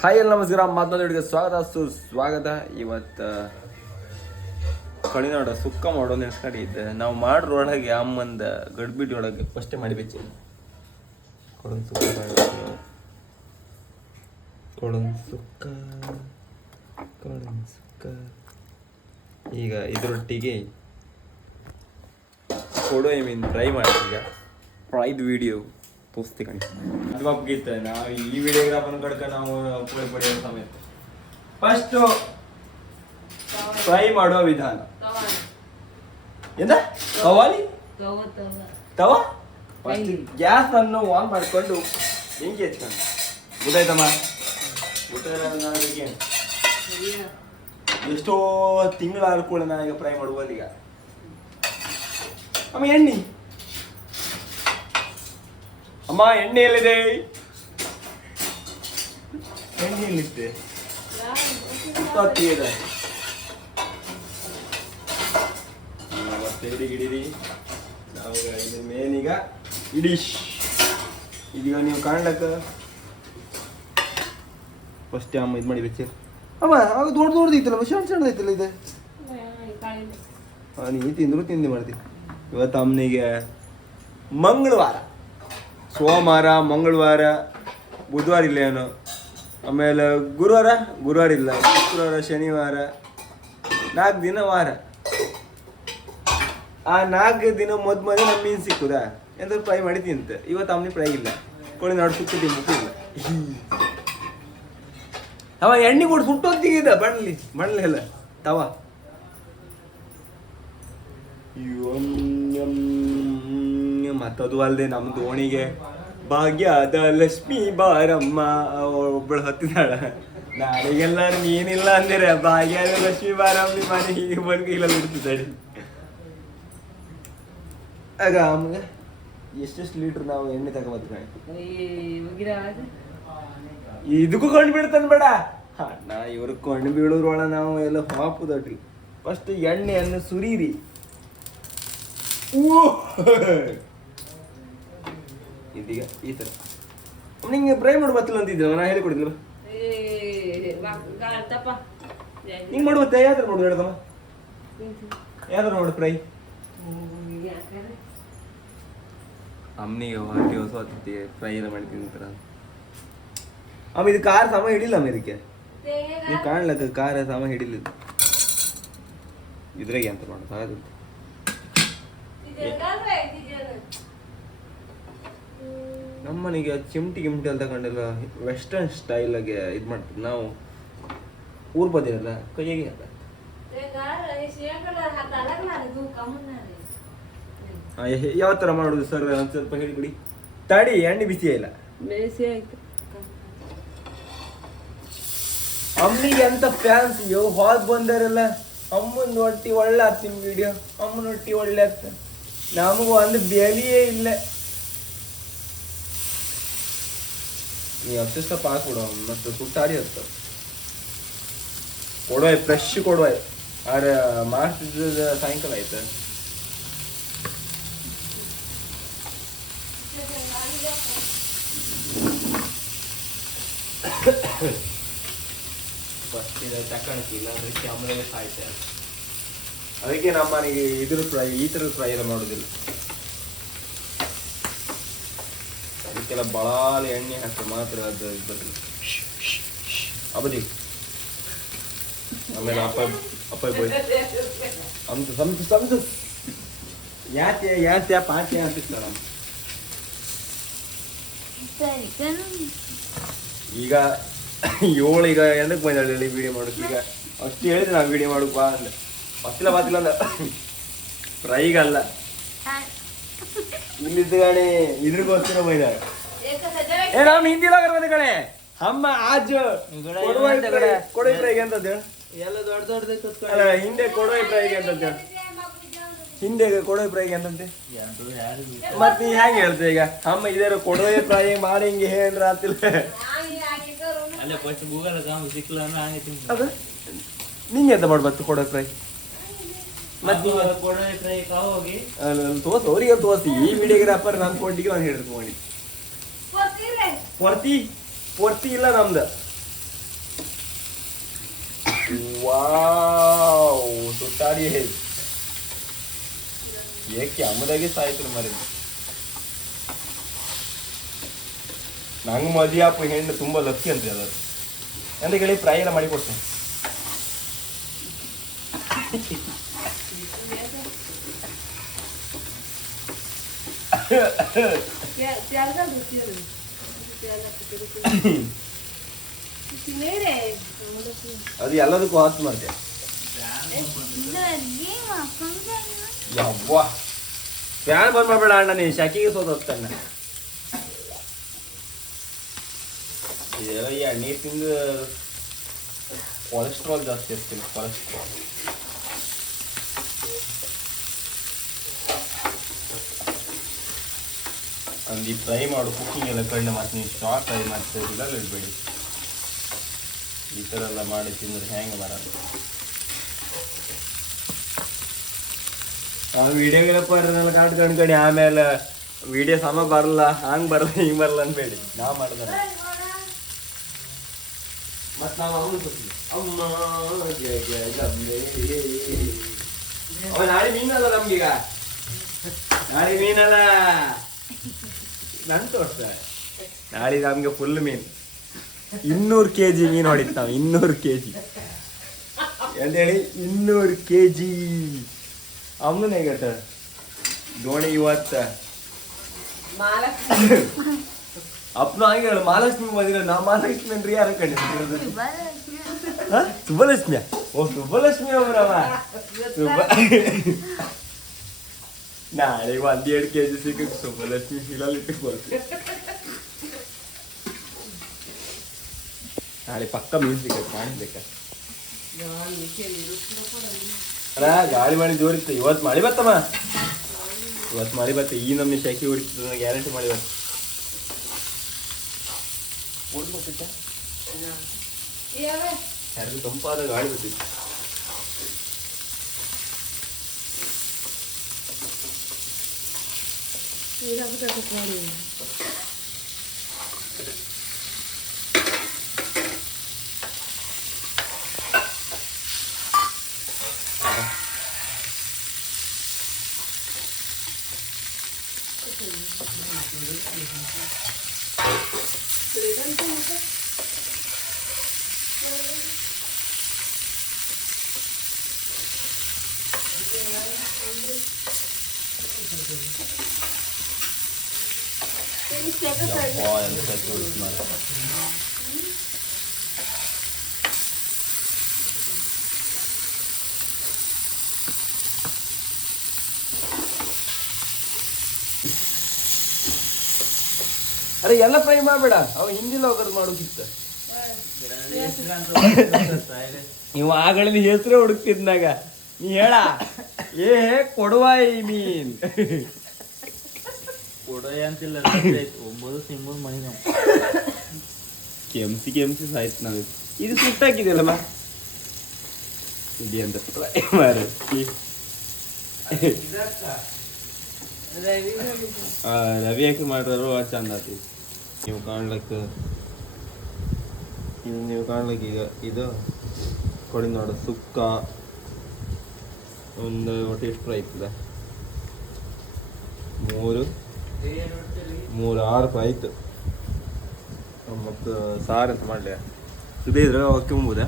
Hi ಎಲ್ಲ ನಮಸ್ಕಾರ ಮತ್ತೊಂದು ವಿಡಿಯೋಗೆ ಸ್ವಾಗತ. ಇವತ್ತು ಕಳಿನಾಡ ಸುಕ್ಕ ಮಾಡೋದು ನೆನ್ಸ್ಕೊಂಡಿದ್ದೆ. ನಾವು ಮಾಡ್ರೊಳಗೆ ಅಮ್ಮಂದ ಗಡ್ಬಿಡಿ ಒಳಗೆ ಫಸ್ಟೇ ಮಾಡಿಬೇಕಿ ಕೊಡನ್ ಸುಕ್ಕ. ಈಗ ಇದರೊಟ್ಟಿಗೆ ಕೊಡೋ ಮೀನು ಫ್ರೈ ಮಾಡ್ತೀಗ ಫ್ರೈದ್ ವಿಡಿಯೋ ತೋರಿಸ್ತೀವಿ ಅದು ಬಗ್ಗಿತ್ತು. ನಾವು ಈ ವಿಡಿಯೋಗ್ರಾಫರ್ ಕಡ್ಕ ನಾವು ಪಡೆಯೋ ಸಮೇತ ಫಸ್ಟ್ ಫ್ರೈ ಮಾಡೋ ವಿಧಾನ ಎಂದ ಕವಾಲಿ ತವ ಫಸ್ಟ್ ಗ್ಯಾಸ್ ಅನ್ನು ಆನ್ ಮಾಡಿಕೊಂಡು ಬೆಂಕಿ ಹಚ್ಕೊಂಡು ಗೊತ್ತಾಯ್ತಮ್ಮ. ನನಗೆ ಎಷ್ಟೋ ತಿಂಗಳಾದ ಕೂಡ ನಾನೀಗ ಫ್ರೈ ಮಾಡುವುದು. ಈಗ ಅಮ್ಮ ಎಣ್ಣೆ ಅಮ್ಮ ಎಣ್ಣೆ ಎಲ್ಲಿದೆ? ಎಣ್ಣೆ ಎಲ್ಲಿದೆ? ಮತ್ತೆ ಹಿಡಿಗಿಡಿರಿ ನಾವು ಇದ್ರ ಮೇನೀಗ ಇಡೀಶ್ ಇದೀಗ ನೀವು ಕಾಣ್ಲಕ್ಕ ಫಸ್ಟ್ ಅಮ್ಮ ಇದು ಮಾಡಿ ಬೆಚ್ಚ ಅಮ್ಮ ಆಗ ದೊಡ್ಡದೈತಲ್ಲ ಸಣ್ಣದೈತಲ್ಲ ಇದೆ. ನೀ ತಿಂದ್ರು ತಿಂದು ಮಾಡ್ತೀನಿ. ಇವತ್ತು ಅಮ್ಮನಿಗೆ ಮಂಗಳವಾರ, ಸೋಮವಾರ, ಮಂಗಳವಾರ, ಬುಧವಾರ ಇಲ್ಲ ಏನು, ಆಮೇಲೆ ಗುರುವಾರ ಇಲ್ಲ, ಶುಕ್ರವಾರ, ಶನಿವಾರ, 4 ದಿನ ವಾರ. ಆ 4 ದಿನ ಮೊದಲು ನಮ್ಮ ಮೀನು ಸಿಕ್ಕುದಾ ಎಂದ್ರೆ ಫ್ರೈ ಮಾಡಿ ತಿಂತ. ಇವತ್ತು ಅಮ್ಮನಿ ಫ್ರೈ ಇಲ್ಲ, ಕೋಳಿ ನಾಡು ಸುಟ್ಟು ತಿನ್ಬೇಕು ಇಲ್ಲ. ಅವ ಎಣ್ಣೆ ಕೊಡು ಸುಟ್ಟೊತ್ತಿಗಿದ ಬಣ್ಲಿ ಎಲ್ಲ ತವ ಮತ್ತದು ಅಲ್ಲದೆ ನಮ್ಮ ದೋಣಿಗೆ ಭಾಗ್ಯದ ಲಕ್ಷ್ಮೀ ಬಾರಮ್ಮ ಒಬ್ಬಳು ಹತ್ತಿದಾಳ. ನಾಳೆಗೆಲ್ಲಾರು ನೀನಿಲ್ಲ ಅಂದ್ರೆ ಭಾಗ್ಯದ ಲಕ್ಷ್ಮೀ ಬಾರಮ್ಮ ಮನೆ ಹೀಗೆ ಬಂದು ಇಲ್ಲ ಬಿಡ್ತಿದ್ದಾಳೆ. ಆಗ ಅಮ್ಮಗೆ ಎಷ್ಟೆಷ್ಟು ಲೀಟ್ರ್ ನಾವು ಎಣ್ಣೆ ತಗೋಬೋದು ಕಾಣಿ ಇದಕ್ಕೂ ಕೊಂಡು ಬಿಡ್ತಾನೆ ಬೇಡ. ನಾ ಇವ್ರ ಕೊಂಡು ಬೀಳೋದ್ರೊಳ ನಾವು ಎಲ್ಲ ಹಾಪುದಟ್ರಿ. ಫಸ್ಟ್ ಎಣ್ಣೆಯನ್ನು ಸುರೀರಿ. ಇದೀಗ ಈ ತರ ನಿಂಗೆ ಫ್ರೈ ಮಾಡಿ ಬತ್ತಲ್ಲ ಅಂತಿದ್ದ ನಾ ಹೇಳಿ ಕೊಡಿದ್ಲ ಹಿಂಗೆ ಮಾಡುತ್ತೆ. ಯಾವ್ದಾರು ನೋಡು ಹೇಳದಮ್ಮ, ಯಾವ್ದಾರು ನೋಡು ಫ್ರೈ. ಅಮ್ಮನಿಗೆ ಹೊಟ್ಟೆ ಹೊಸ ಫ್ರೈ ಎಲ್ಲ ಮಾಡಿ ತಿಂತಾರ. ಅಮ್ಮ ಇದು ಖಾರ ಸಮ ಹಿಡಿಲ್ಲ. ಅಮ್ಮ ಇದಕ್ಕೆ ನೀವು ಕಾಣ್ಲಕ್ಕ ಖಾರ ಸಮ ಹಿಡಿಲಿಲ್ಲ. ಇದ್ರಾಗೆ ಅಂತ ನೋಡ ಸಾಕು. ನಮ್ಮನಿಗೆ ಚಿಮ್ಟಿ ಅಂತ ತಗೊಂಡೆಲ್ಲ ವೆಸ್ಟರ್ನ್ ಸ್ಟೈಲಾಗೆ ಇದು ಮಾಡ್ತೀವಿ ನಾವು. ಊರ್ ಬದಿರಲ್ಲ ಕೈಯಾಗೆ ಅಲ್ಲ. ಯಾವ ಥರ ಮಾಡೋದು ಸರ್? ಒಂದು ಸ್ವಲ್ಪ ಹೇಳಿಬಿಡಿ. ತಡಿ, ಎಣ್ಣೆ ಬಿಸಿ ಇಲ್ಲ. ಅಮ್ಮನಿಗೆ ಎಂತ ಫ್ಯಾನ್ಸ್ ಹಾಲ್ ಬಂದಾರಲ್ಲ. ಅಮ್ಮನ ಒಟ್ಟಿ ಒಳ್ಳೆ ಆಗ್ತೀನಿ ವಿಡಿಯೋ. ಅಮ್ಮನ ಒಟ್ಟಿ ಒಳ್ಳೆ ಆಗ್ತ. ನಮಗೂ ಒಂದು ಬೆಲೆಯೇ ಇಲ್ಲ. ನೀವು ಅಷ್ಟೆಷ್ಟ ಹಾಕ್ಬಿಡು ಮತ್ತೆ ಸುಟ್ಟಾಡಿ ಅಂತ ಕೊಡುವ ಫ್ರೆಶ್ ಕೊಡುವ. ಆದ್ರೆ ಮಾಡ್ತಿದ್ದ ಸಾಯಂಕಾಲ ಆಯ್ತು. ಫಸ್ಟ್ ತಕ್ಕಣಕ್ಕಿಲ್ಲ ಅಂದ್ರೆ ಕ್ಯಾಮ್ರಾಗೆ ಸಾಯ್ತಾರೆ. ಅದಕ್ಕೆ ನಮ್ಮ ಮನೆಗೆ ಇದ್ರ ಫ್ರೈ ಈ ಥರದ ಫ್ರೈ ಎಲ್ಲ ಮಾಡೋದಿಲ್ಲ. ಅದಕ್ಕೆಲ್ಲ ಭಾಳ ಎಣ್ಣೆ ಹಾಕಿ ಮಾತ್ರ ಅದು ಬರಲಿ ಅವಧಿ. ಆಮೇಲೆ ಅಪ್ಪ ಬೋಯ್ ಅಂತ ಯಾತ್ಯಾ ಪಾಟ್ಯ ಅಂತಿರ್ತಾಳ. ಈಗ 7 ಈಗ ಎಂದಕ್ಕೆ ಬಂದಾಳೆ ವಿಡಿಯೋ ಮಾಡೋಕೆ. ಈಗ ಅಷ್ಟು ಹೇಳಿದ್ರೆ ನಾವು ವಿಡಿಯೋ ಮಾಡೋಕೆ ಬಾ ಅಂದ. ಬಾತಿಲ್ಲ ಅಂದ ಫ್ರೈಗಲ್ಲ. ಇಲ್ಲಿದ್ದ ಗಾಣಿ ಇದ್ರಿಗೋಸ್ಕರ ಬೈದಾಳೆ. ನಾವು ಹಿಂದಿಲಾಗ ಬಂದ ಕಡೆ ಅಮ್ಮ ಆಜ್ ಕೊಡೋಯ್ ಫ್ರೈಗೆ ಅಂತದ್ದು ಎಲ್ಲ ದೊಡ್ಡ ಹಿಂದೆ ಕೊಡೋಯ್ ಫ್ರೈಗೆ ಅಂತದ್ದು. ಹಿಂದೆ ಕೊಡೋಯ್ ಫ್ರೈಗೆ ಅಂತಂತೆ. ಮತ್ತೆ ನೀ ಹೇಗೆ ಹೇಳ್ತೆ ಈಗ? ಅಮ್ಮ ಇದಾರ ಕೊಡೋಯ್ ಫ್ರೈ ಮಾಡಿ ಹಿಂಗೆ ಹೇಳ್ರ ಆತಿಲ್ಲ. ಅದು ನಿಂಗೆ ಎಂತ ಮಾಡ್ಬಾರ್ದು ಕೊಡೋಯ್ ಫ್ರೈ? ಮತ್ತೆ ತೋರ್ಸು ಅವ್ರಿಗೆ ತೋರಿಸಿ. ಈ ವಿಡಿಯೋಗ್ರಾಫರ್ ನನ್ನ ಕೊಂಡಿಗೆ ನಾನು ಹಿಡಿದುಕೊಂಡು ಪೊರ್ತಿ ಇಲ್ಲ ನಮ್ದು. ವಾವ್ ಸುತ್ತಾಡಿ ಏಕೆ ಅಮ್ಮದಾಗೆ ಸಾಯ್ತು ಮರಿ ನಂಗೆ ಮದುವೆ ಅಪ್ಪ ಹೆಣ್ಣು ತುಂಬಾ ಲಕ್ಕಿ ಅಂತ ಅದು ಅಂತ ಹೇಳಿ ಫ್ರೈ ಎಲ್ಲ ಮಾಡಿ ಕೊಡ್ತೇನೆ ಅದು ಎಲ್ಲದಕ್ಕೂ ಹಾಕಿ ಮಾಡ್ತೆ ಯವ್ವಾ ಫ್ಯಾನ್ ಬಂದ್ ಮಾಡ್ಬೇಡ ಅಣ್ಣ ನೀ ಶಾಕಿಗೆ ಸೋದೋಗ್ತಾನೆ ಇದೆಲ್ಲ ಈ ಎಣ್ಣೆ ತಿಂದು ಕೊಲೆಸ್ಟ್ರಾಲ್ ಜಾಸ್ತಿ ಇರ್ತೀನಿ ಕೊಲೆಸ್ಟ್ರಾಲ್ ಅಂದು ಫ್ರೈ ಮಾಡು ಕುಕ್ಕಿಂಗ್ ಎಲ್ಲ ಕಡಿಮೆ ಮಾಡ್ತೀನಿ ಶಾರ್ಟ್ ಫ್ರೈ ಮಾಡ್ತೀವಿಲ್ಲ ಇಡಬೇಡಿ ಈ ಥರ ಎಲ್ಲ ಮಾಡಿ ತಿಂದ್ರೆ ಹೆಂಗೆ ಬರೋದು ವಿಡಿಯೋಗೆಲ್ಲಪ್ಪ ಕಾಣ್ಕಂಡು ಆಮೇಲೆ ವಿಡಿಯೋ ಸಮ ಬರಲ್ಲ ಹಂಗೆ ಬರಲ್ಲ ಹಿಂಗೆ ಬರಲ್ಲ ಅನ್ಬೇಡಿ ನಾವು ಮಾಡಿದ್ರೆ ಮತ್ತು ನಾವು ಅಮ್ಮ ನಾಳೆ ಮೀನಲ್ಲ ನಮ್ಗೀಗ ನಾಳೆ ಮೀನಲ್ಲ ನನ್ ತೋರ್ಸ ನಾಳೆ ನಮ್ಗೆ ಫುಲ್ ಮೀನ್ 200 kg ಮೀನು ಹೊಡಿತ್ ನಾವು 200 kg ಅಂತೇಳಿ 200 kg ಅಮ್ಮನ ಹೇಗತ್ತ ದೋಣಿ ಇವತ್ತ ಅಪ್ಪನ ಹಂಗೆ ಹೇಳು ಮಹಾಲಕ್ಷ್ಮಿ ಬಂದಿಲ್ಲ ನಾ ಮಹಾಲಕ್ಷ್ಮಿ ಅಂದ್ರೆ ಯಾರ ಕಡೆ ಸುಬ್ಬಲಕ್ಷ್ಮಿಯ ಓ ಸುಬ್ಬಲಕ್ಷ್ಮಿ ಅವರವ ನಾಳೆ 1-2 kg ಸಿಕ್ಕ ಸುಬ್ಬಲಕ್ಷ್ಮಿ ಫೀಲಲ್ಲಿ ಇಟ್ಟುಕೊಳ್ತೀವಿ ನಾಳೆ ಪಕ್ಕ ಮೀನು ಸಿಕ್ಕ ಕಾಣಿಸ್ಬೇಕ ಅಲ್ಲ ಗಾಳಿ ಮಳೆ ಜೋರಿತ್ತು ಇವತ್ತು ಮಳೆ ಬತ್ತಮ್ಮ ಇವತ್ತು ಮಳೆ ಬತ್ತ ಈ ನಮ್ಗೆ ಶಾಖಿ ಹೊಡಿತದ ಗ್ಯಾರಂಟಿ ಮಳೆ ಬತ್ತ ಯಾರಿಗೂ ತಂಪಾದ ಗಾಳಿ ಬರ್ತಿತ್ತು ಅರೆ ಎಲ್ಲ ಫ್ರೈ ಮಾಡಬೇಡ ಅವ ಹಿಂದಿನ ಹೋಗೋದು ಮಾಡೋಕಿತ್ತ ನೀವು ಆಗಳಿಂದ ಹೆಸರೇ ಹುಡುಕ್ತಿದ್ನಾಗ ನೀ ಹೇಳ ಏ ಕೊಡುವಾಯಿ ಮೀನ್ ಕೊಡೋಯ ಅಂತಿಲ್ಲ ಕೆಮ್ಸಿ ಸಾಯ್ತು ನಾವು ಇದು ಸುಟ್ಟಾಕಿದೆಯಲ್ಲಮ್ಮ ಇಲ್ಲಿ ಅಂತ ಫ್ರೈ ಮಾಡಿ ರವಿ ಹಾಕಿ ಮಾಡ್ರು ಚಂದ ಆತಿ ನೀವು ಕಾಣ್ಲಿಕ್ಕೆ ಈಗ ಇದು ಕೊಡಿ ನೋಡು ಸುಕ್ಕ ಒಂದು ಒಟ್ಟು ಎಷ್ಟು ಫ್ರೈ ಇರ್ತದೆ 3-6 ರೂಪಾಯಿ ಆಯ್ತು ಮತ್ತು ಸಾರು ಅಂತ ಮಾಡಲಿ ಇದು ಇದ್ರೆ ಅಕ್ಕಿ ಮುಂಬುದಾ